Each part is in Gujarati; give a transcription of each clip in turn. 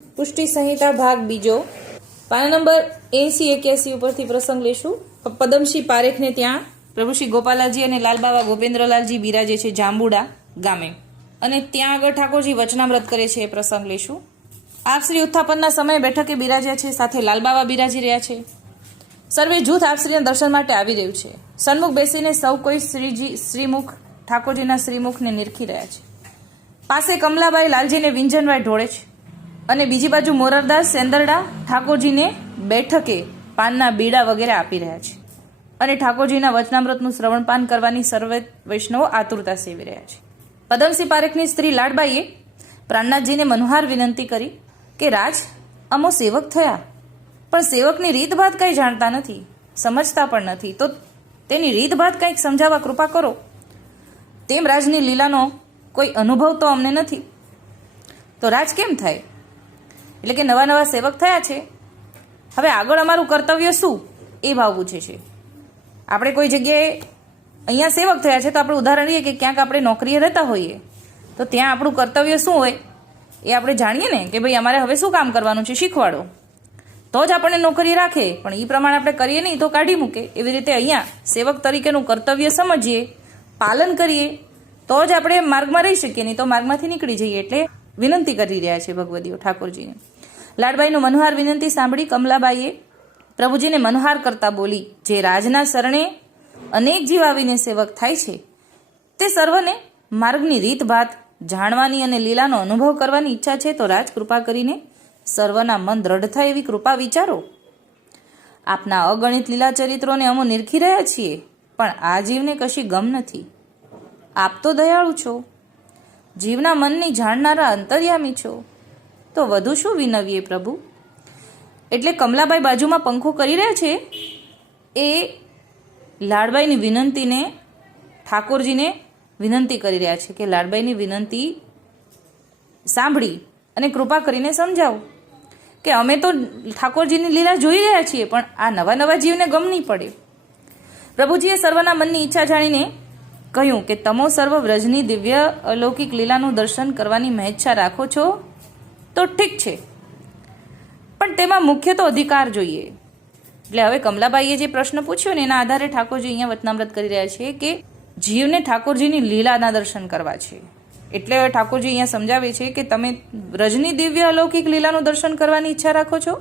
પુષ્ટિ સંહિતા ભાગ બીજો પાના નંબર 80-81 ઉપરથી પ્રસંગ લેશું। પદમસિંહ પારેખને ત્યાં પ્રભુ શ્રી ગોપાલાજી અને લાલબાવા ગોપેન્દ્રલાલજી બિરાજે છે જાંબુડા ગામે, અને ત્યાં આગળ ઠાકોરજી વચનામૃત કરે છે એ પ્રસંગ લેશું। આપ શ્રી ઉત્થાપનના સમયે બેઠકે બિરાજ્યા છે, સાથે લાલબાવા બિરાજી રહ્યા છે। સર્વે જૂથ આપશ્રીના દર્શન માટે આવી રહ્યું છે। સન્મુખ બેસીને સૌ કોઈ શ્રીમુખ ઠાકોરજીના શ્રીમુખને નિરખી રહ્યા છે। પાસે કમલાબાઈ લાલજીને વિંજનભાઈ ઢોળે છે, અને બીજી બાજુ મોરારદાસ સેંદરડા ઠાકોરજીને બેઠકે પાનના બીડા વગેરે આપી રહ્યા છે, અને ઠાકોરજીના વચનામૃતનું શ્રવણપાન કરવાની સર્વે વૈષ્ણવો આતુરતા સેવી રહ્યા છે। પદમસિંહ પારેખની સ્ત્રી લાડબાઈએ પ્રાણનાથજીને મનોહાર વિનંતી કરી કે રાજ, અમો સેવક થયા, પણ સેવકની રીતભાત કંઈ જાણતા નથી, સમજતા પણ નથી, તો તેની રીતભાત કંઈક સમજાવવા કૃપા કરો। તેમ રાજની લીલાનો કોઈ અનુભવ તો અમને નથી, તો રાજ કેમ થાય? એટલે કે નવા નવા સેવક થયા છે, હવે આગળ અમારું કર્તવ્ય શું એ ભાવ પૂછે છે। આપણે કોઈ જગ્યાએ અહીંયા સેવક થયા છે તો આપણે ઉદાહરણ લઈએ કે ક્યાંક આપણે નોકરીએ રહેતા હોઈએ, તો ત્યાં આપણું કર્તવ્ય શું હોય એ આપણે જાણીએ ને, કે ભાઈ અમારે હવે શું કામ કરવાનું છે, શીખવાડો, તો જ આપણને નોકરી રાખે, પણ એ પ્રમાણે આપણે કરીએ નહીં તો કાઢી મૂકે। એવી રીતે અહીંયા સેવક તરીકેનું કર્તવ્ય સમજીએ, પાલન કરીએ, તો જ આપણે માર્ગમાં રહી શકીએ, નહીં તો માર્ગમાંથી નીકળી જઈએ। એટલે વિનંતી કરી રહ્યા છે ભગવદીઓ ઠાકોરજીને। લાડબાઈનું મનોહાર વિનંતી સાંભળી કમલાબાઈએ પ્રભુજીને મનોહાર કરતા બોલી, જે રાજના શરણે અનેક જીવ આવીને સેવક થાય છે, તે સર્વને માર્ગની રીતભાત જાણવાની અને લીલાનો અનુભવ કરવાની ઈચ્છા છે, તો રાજ કૃપા કરીને સર્વના મન દ્રઢ થાય એવી કૃપા વિચારો। આપના અગણિત લીલા ચરિત્રોને અમો નિરખી રહ્યા છીએ, પણ આ જીવને કશી ગમ નથી। આપ તો દયાળુ છો, જીવના મનની જાણનારા અંતર્યામી છો, તો વધુ શું વિનવીએ પ્રભુ। એટલે કમલાબાઈ બાજુમાં પંખો કરી રહ્યા છે એ લાડબાઈની વિનંતીને ઠાકોરજીને વિનંતી કરી રહ્યા છે કે લાડબાઈની વિનંતી સાંભળી અને કૃપા કરીને સમજાવો કે અમે તો ઠાકોરજીની લીલા જોઈ રહ્યા છીએ, પણ આ નવા નવા જીવને ગમ નહીં પડે। પ્રભુજીએ સર્વના મનની ઈચ્છા જાણીને કહ્યું કે તમો સર્વ વ્રજની દિવ્ય અલૌકિક લીલાનું દર્શન કરવાની મહેચ્છા રાખો છો તો ઠીક છે, પણ તેમાં મુખ્ય તો અધિકાર જોઈએ। એટલે હવે કમલાબાઈએ જે પ્રશ્ન પૂછ્યો ને એના આધારે ઠાકોરજી અહીંયા વચનામૃત કરી રહ્યા છે કે જીવને ઠાકોરજીની લીલાના દર્શન કરવા છે। એટલે હવે ઠાકોરજી અહીંયા સમજાવે છે કે તમે વ્રજની દિવ્ય અલૌકિક લીલાનું દર્શન કરવાની ઈચ્છા રાખો છો,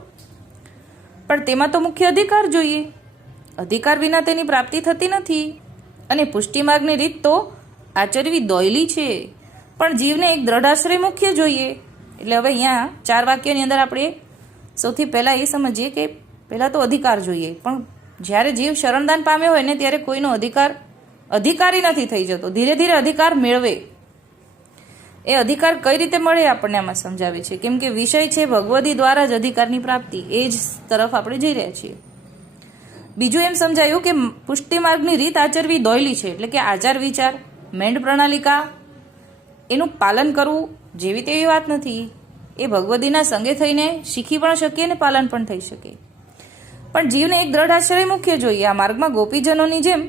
પણ તેમાં તો મુખ્ય અધિકાર જોઈએ, અધિકાર વિના તેની પ્રાપ્તિ થતી નથી, અને પુષ્ટિ માર્ગની રીત તો આચરવી દોયલી છે, પણ જીવને એક દ્રઢ આશ્રય મુખ્ય જોઈએ। એટલે હવે અહીંયા 4 વાક્યની અંદર આપણે સૌથી પહેલાં એ સમજીએ કે પહેલાં તો અધિકાર જોઈએ, પણ જ્યારે જીવ શરણદાન પામ્યો હોય ને ત્યારે કોઈનો અધિકારી નથી થઈ જતો, ધીરે ધીરે અધિકાર મેળવે। એ અધિકાર કઈ રીતે મળે આપણને આમાં સમજાવે છે, કેમ કે વિષય છે ભગવદી દ્વારા જ અધિકારની પ્રાપ્તિ, એ જ તરફ આપણે જઈ રહ્યા છીએ। બીજું એમ સમજાયું કે પુષ્ટિ માર્ગની રીત આચરવી દોયલી છે, એટલે કે આચાર વિચાર મેંડ પ્રણાલિકા એનું પાલન કરવું જેવી તેવી વાત નથી, એ ભગવદીના સંગે થઈને શીખી પણ શકીએ ને પાલન પણ થઈ શકે, પણ જીવને એક દ્રઢ આશ્રય મુખ્ય જોઈએ। આ માર્ગમાં ગોપીજનોની જેમ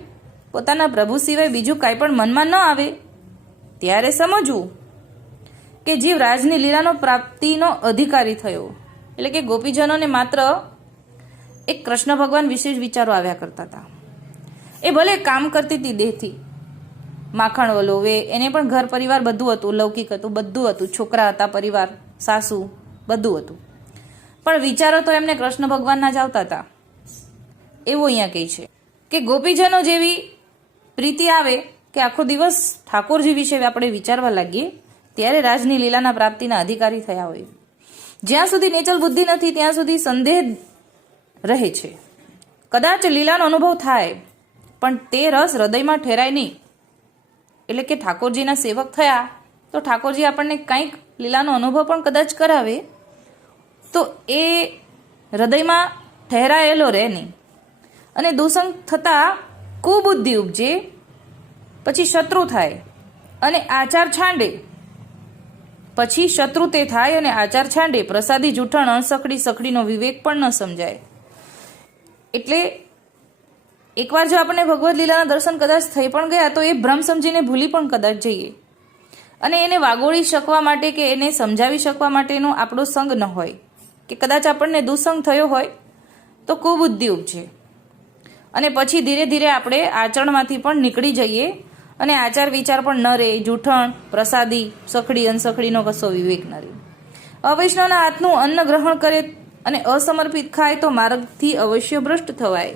પોતાના પ્રભુ સિવાય બીજું કાંઈ પણ મનમાં ન આવે ત્યારે સમજવું કે જીવ રાજની લીલાનો પ્રાપ્તિનો અધિકારી થયો। એટલે કે ગોપીજનોને માત્ર એક કૃષ્ણ ભગવાન વિશે જ વિચારો આવ્યા કરતા હતા। એ ભલે કામ કરતી હતી દેહથી, માખણ વલોવે, એને પણ ઘર પરિવાર બધું હતું, લૌકિક હતું, બધું હતું, છોકરા હતા, પરિવાર, સાસુ, બધું હતું, પણ વિચારો તો એમને કૃષ્ણ ભગવાનના જ આવતા હતા। એવું અહીંયા કહે છે કે ગોપીજનો જેવી પ્રીતિ આવે કે આખો દિવસ ઠાકોરજી વિશે આપણે વિચારવા લાગીએ, ત્યારે રાજની લીલાના પ્રાપ્તિના અધિકારી થયા હોય। જ્યાં સુધી નેચલ બુદ્ધિ નથી ત્યાં સુધી સંદેહ રહે છે, કદાચ લીલાનો અનુભવ થાય પણ તે રસ હૃદયમાં ઠેરાય નહીં। એટલે કે ઠાકોરજીના સેવક થયા તો ઠાકોરજી આપણને કંઈક લીલાનો અનુભવ પણ કદાચ કરાવે તો એ હૃદયમાં ઠહેરાયેલો રહે નહીં, અને દુસંગ થતાં કુબુદ્ધિ ઉપજે, પછી શત્રુ થાય અને આચાર છાંડે, પછી શત્રુ તે થાય અને આચાર છાંડે, પ્રસાદી જૂઠણ અણસકડી સખડીનો વિવેક પણ ન સમજાય। એટલે એકવાર જો આપણને ભગવદ લીલાના દર્શન કદાચ થઈ પણ ગયા તો એ ભ્રમ સમજીને ભૂલી પણ કદાચ જઈએ, અને એને વાગોળી શકવા માટે કે એને સમજાવી શકવા માટેનો આપણો સંગ ન હોય, કે કદાચ આપણને દુસંગ થયો હોય તો કુબુદ્ધિ ઉપજે અને પછી ધીરે ધીરે આપણે આચરણમાંથી પણ નીકળી જઈએ અને આચાર વિચાર પણ ન રહે, જૂઠણ, પ્રસાદી, સખડી અનસખડીનો કશો વિવેક ન રહે. અવૈષ્ણવના હાથનું અન્ન ગ્રહણ કરે અને અસમર્પિત ખાય તો માર્ગથી અવશ્ય ભ્રષ્ટ થવાય.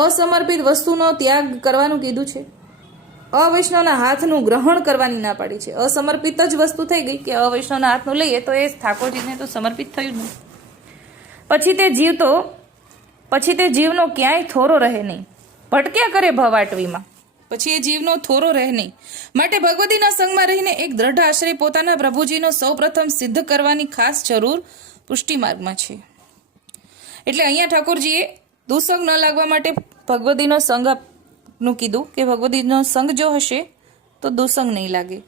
અસમર્પિત વસ્તુનો ત્યાગ કરવાનું કીધું છે, અવૈષ્ણવના હાથનું ગ્રહણ કરવાની ના પાડી છે. અસમર્પિત જ વસ્તુ થઈ ગઈ કે અવૈષ્ણવના હાથનું લઈએ તો એ ઠાકોરજીને તો સમર્પિત થયું જ નહીં. પછી તે જીવનો ક્યાંય થોરો રહે નહીં, ભટક્યા કરે ભવાટવીમાં. પછી એ જીવનો થોરો રહે નહીં. માટે ભગવતીના સંગમાં રહીને એક દ્રઢ આશ્રય પોતાના પ્રભુજીનો સૌપ્રથમ સિદ્ધ કરવાની ખાસ જરૂર પુષ્ટિ માર્ગમાં છે. એટલે અહીંયા ઠાકોરજીએ દુસંગ ન લાગવા માટે ભગવતીનો સંગનું કીધું કે ભગવતીનો સંગ જો હશે તો દુસંગ નહીં લાગે.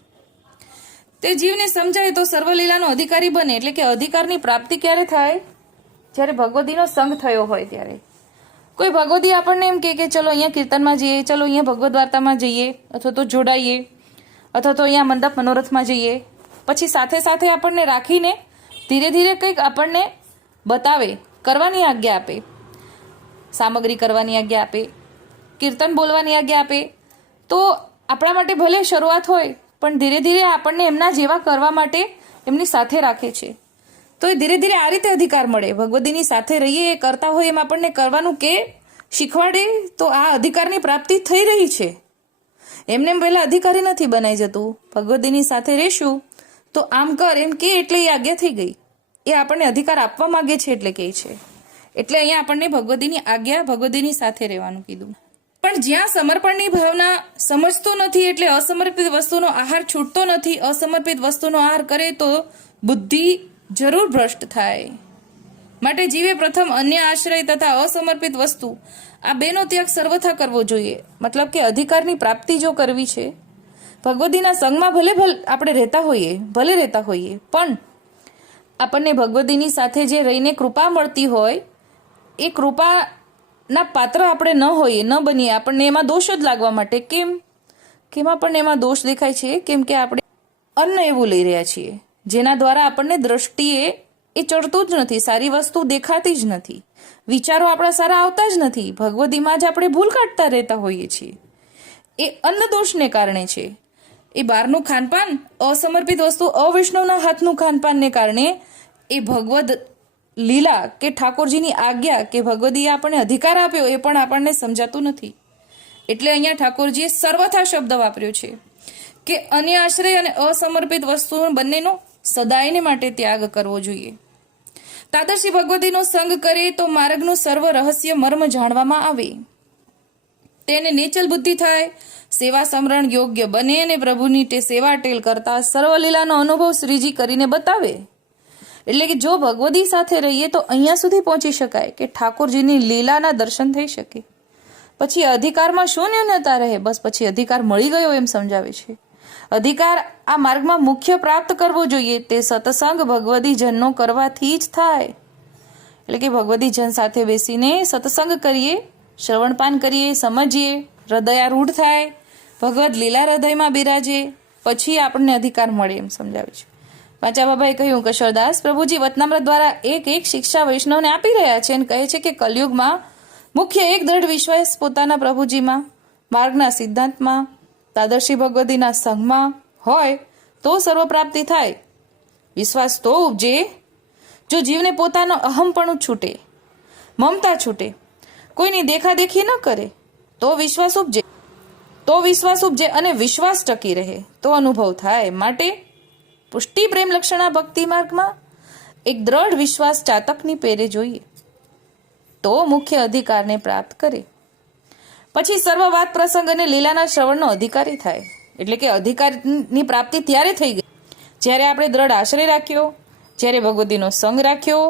તે જીવને સમજાય તો સર્વલીલાનો અધિકારી બને. એટલે કે અધિકારની પ્રાપ્તિ ક્યારે થાય? જ્યારે ભગવતીનો સંગ થયો હોય ત્યારે. કોઈ ભગવતી આપણને એમ કે ચલો અહીંયા કીર્તનમાં જઈએ, ચલો અહીંયા ભગવદ વાર્તામાં જઈએ, અથવા તો જોડાઈએ, અથવા તો અહીંયા મંડપ મનોરથમાં જઈએ, પછી સાથે સાથે આપણને રાખીને ધીરે ધીરે કંઈક આપણને બતાવે, કરવાની આજ્ઞા આપે, સામગ્રી કરવાની આજ્ઞા આપે, કીર્તન બોલવાની આજ્ઞા આપે, તો આપણા માટે ભલે શરૂઆત હોય પણ ધીરે ધીરે આપણને એમના જેવા કરવા માટે એમની સાથે રાખે છે. તો એ ધીરે ધીરે આ રીતે અધિકાર મળે. ભગવતીની સાથે રહીએ, એ કરતા હોય એમ આપણને કરવાનું કે શીખવાડે, તો આ અધિકારની પ્રાપ્તિ થઈ રહી છે. એમને પહેલા અધિકારી નથી બનાઈ જતું. ભગવતીની સાથે રહેશું તો આમ કર એમ કે એટલે એ આજ્ઞા થઈ ગઈ. એ આપણને અધિકાર આપવા માંગે છે એટલે કહે છે. એટલે અહીંયા આપણને ભગવતીની આજ્ઞા, ભગવતીની સાથે રહેવાનું કીધું. પણ જ્યાં સમર્પણની ભાવના સમજતો નથી એટલે અસમર્પિત વસ્તુનો આહાર છૂટતો નથી. અસમર્પિત વસ્તુનો આહાર કરે તો બુદ્ધિ જરૂર ભ્રષ્ટ થાય. માટે જીવે પ્રથમ અન્ય આશ્રય તથા અસમર્પિત વસ્તુ આ બેનો ત્યાગ સર્વથા કરવો જોઈએ. મતલબ કે અધિકારની પ્રાપ્તિ જો કરવી છે, ભગવતીના સંગમાં ભલે આપણે રહેતા હોઈએ પણ આપણને ભગવતીની સાથે જે રહીને કૃપા મળતી હોય એ કૃપાના પાત્ર આપણે ન હોઈએ, ન બનીએ. આપણને એમાં દોષ જ લાગવા માટે. કેમ આપણને એમાં દોષ દેખાય છે? કેમ કે આપણે અન્ન એવું લઈ રહ્યા છીએ જેના દ્વારા આપણને દ્રષ્ટિએ એ ચડતું જ નથી, સારી વસ્તુ દેખાતી જ નથી, વિચારો આપણા સારા આવતા જ નથી. ભગવતીમાં જ આપણે ભૂલ કાઢતા રહેતા હોઈએ છીએ. એ અન્ન દોષને કારણે છે. એ બહારનું ખાનપાન, અસમર્પિત વસ્તુ, અવૈષ્ણવના હાથનું ખાનપાનને કારણે એ ભગવદ લીલા કે ઠાકોરજીની આજ્ઞા કે ભગવદીએ આપણને અધિકાર આપ્યો એ પણ આપણને સમજાતું નથી. એટલે અહીંયા ઠાકોરજીએ સર્વથા શબ્દ વાપર્યો છે કે અન્ય આશ્રય અને અસમર્પિત વસ્તુઓ બંનેનો સદાયને માટે ત્યાગ કરવો જોઈએ. તાદર્શી ભગવતીનો સંગ કરે તો માર્ગનું સર્વ રહસ્ય મર્મ જાણવામાં આવે. તેને નેચલ બુદ્ધિ થાય, સેવા સમરણ યોગ્ય બને અને પ્રભુની સેવા ટેલ કરતા સર્વલીલાનો અનુભવ શ્રીજી કરીને બતાવે. એટલે કે જો ભગવતી સાથે રહીએ તો અહીંયા સુધી પહોંચી શકાય કે ઠાકોરજીની લીલાના દર્શન થઈ શકે. પછી અધિકારમાં શું ન્યૂનતા રહે? બસ પછી અધિકાર મળી ગયો એમ સમજાવે છે. અધિકાર આ માર્ગમાં મુખ્ય પ્રાપ્ત કરવો જોઈએ તે સત્સંગ ભગવતી જનનો કરવાથી જ થાય. એટલે કે ભગવતી જન સાથે બેસીને સત્સંગ કરીએ, શ્રવણપાન કરીએ, સમજીએ, હૃદયારૂઢ થાય, ભગવદ લીલા હૃદયમાં બિરાજે, પછી આપણને અધિકાર મળે એમ સમજાવે છે. પાંચા બાબાએ કહ્યું, કશોરદાસ પ્રભુજી વતનામૃત દ્વારા એક શિક્ષા વૈષ્ણવને આપી રહ્યા છે અને કહે છે કે કલયુગમાં મુખ્ય એક દ્રઢ વિશ્વાસ પોતાના પ્રભુજીમાં, માર્ગના સિદ્ધાંતમાં, તાદર્શી ભગવતીના સંગમાં હોય તો સર્વ પ્રાપ્તિ થાય. વિશ્વાસ તો ઉપજે જો જીવને પોતાનો અહમપણું છૂટે, મમતા છૂટે, કોઈની દેખાદેખી ન કરે તો વિશ્વાસ ઉપજે અને વિશ્વાસ ટકી રહે તો અનુભવ થાય. માટે પુષ્ટિ પ્રેમ લક્ષણા ભક્તિ માર્ગમાં એક દ્રઢ વિશ્વાસ ચાતકની પેરે જોઈએ તો મુખ્ય અધિકારને પ્રાપ્ત કરે. પછી સર્વ વાત પ્રસંગ અને લીલાના શ્રવણનો અધિકારી થાય. એટલે કે અધિકારની પ્રાપ્તિ ત્યારે થઈ ગઈ જ્યારે આપણે દ્રઢ આશ્રય રાખ્યો, જ્યારે ભગવતીનો સંગ રાખ્યો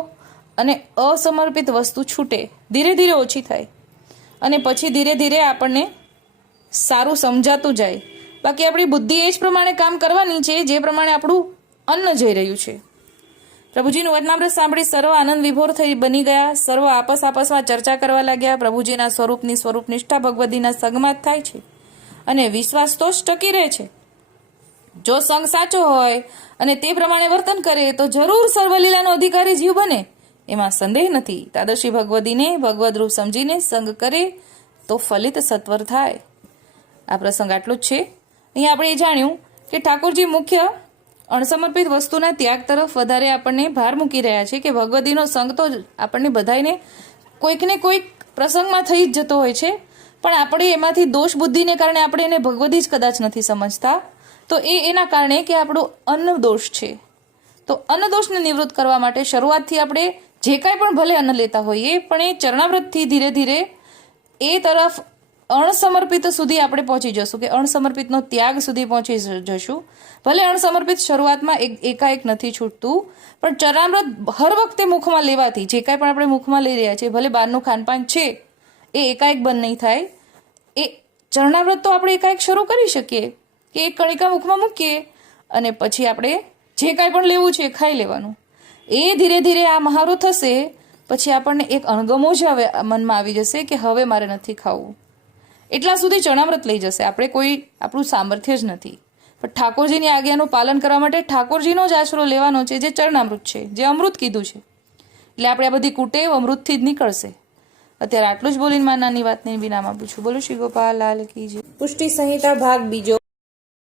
અને અસમર્પિત વસ્તુ છૂટે, ધીરે ધીરે ઓછી થાય અને પછી ધીરે ધીરે આપણને સારું સમજાતું જાય. બાકી આપણી બુદ્ધિ એ જ પ્રમાણે કામ કરવાની છે જે પ્રમાણે આપણું અન્ન જઈ રહ્યું છે. પ્રભુજીનું વચનામૃત સાંભળી સર્વ આનંદ વિભોર થઈ બની ગયા. સર્વ આપસમાં ચર્ચા કરવા લાગ્યા. પ્રભુજીના સ્વરૂપ નિષ્ઠા ભગવતીના સંગમાં જ થાય છે અને વિશ્વાસ તો જ ટકી રહે છે. જો સંઘ સાચો હોય અને તે પ્રમાણે વર્તન કરે તો જરૂર સર્વલીલાનો અધિકારી જીવ બને, એમાં સંદેહ નથી. તાદર્શી ભગવદીને ભગવદ રૂપ સમજીને સંગ કરે તો ફલિત સત્વર થાય. આ પ્રસંગ આટલો જ છે. અહીંયા આપણે એ જાણ્યું કે ઠાકોરજી મુખ્ય અણસમર્પિત વસ્તુના ત્યાગ તરફ વધારે આપણને ભાર મૂકી રહ્યા છે કે ભગવદીનો સંગ તો આપણને બધાને કોઈક ને કોઈક પ્રસંગમાં થઈ જ જતો હોય છે, પણ આપણે એમાંથી દોષ બુદ્ધિને કારણે આપણે એને ભગવદી જ કદાચ નથી સમજતા. તો એના કારણે કે આપણું અન્ન દોષ છે. તો અન્ન દોષને નિવૃત્ત કરવા માટે શરૂઆતથી આપણે જે કાંઈ પણ ભલે અન્ન લેતા હોઈએ, પણ એ ચરણાવ્રતથી ધીરે ધીરે એ તરફ અણસમર્પિત સુધી આપણે પહોંચી જશું, કે અણસમર્પિતનો ત્યાગ સુધી પહોંચી જશું. ભલે અણસમર્પિત શરૂઆતમાં એકાએક નથી છૂટતું, પણ ચરણામૃત હર વખતે મુખમાં લેવાથી જે કાંઈ પણ આપણે મુખમાં લઈ રહ્યા છીએ, ભલે બહારનું ખાનપાન છે એ એકાએક બંધ નહીં થાય. એ ચરણામૃત તો આપણે એકાએક શરૂ કરી શકીએ કે એક કણિકા મુખમાં મૂકીએ અને પછી આપણે જે કાંઈ પણ લેવું છે એ ખાઈ લેવાનું. એ ધીરે ધીરે આ મહારો થશે, પછી આપણને એક અણગમો જ હવે મનમાં આવી જશે કે હવે મારે નથી ખાવું. એટલા સુધી ચરણામૃત લઈ જશે. આપણે કોઈ આપણું સામર્થ્ય જ નથી, પણ ઠાકોરજીની આજ્ઞાનું પાલન કરવા માટે ઠાકોરજીનો જ આશરો લેવાનો છે, જે ચરણામૃત છે, જે અમૃત કીધું છે. એટલે આપણે આ બધી કુટેવ અમૃતથી જ નીકળશે. અત્યારે આટલું જ બોલીને મારી નાની વાતને વિરામ આપું છું. બોલો શ્રી ગોપાલ લાલ કી જય. પુષ્ટિ સંહિતા ભાગ બીજો.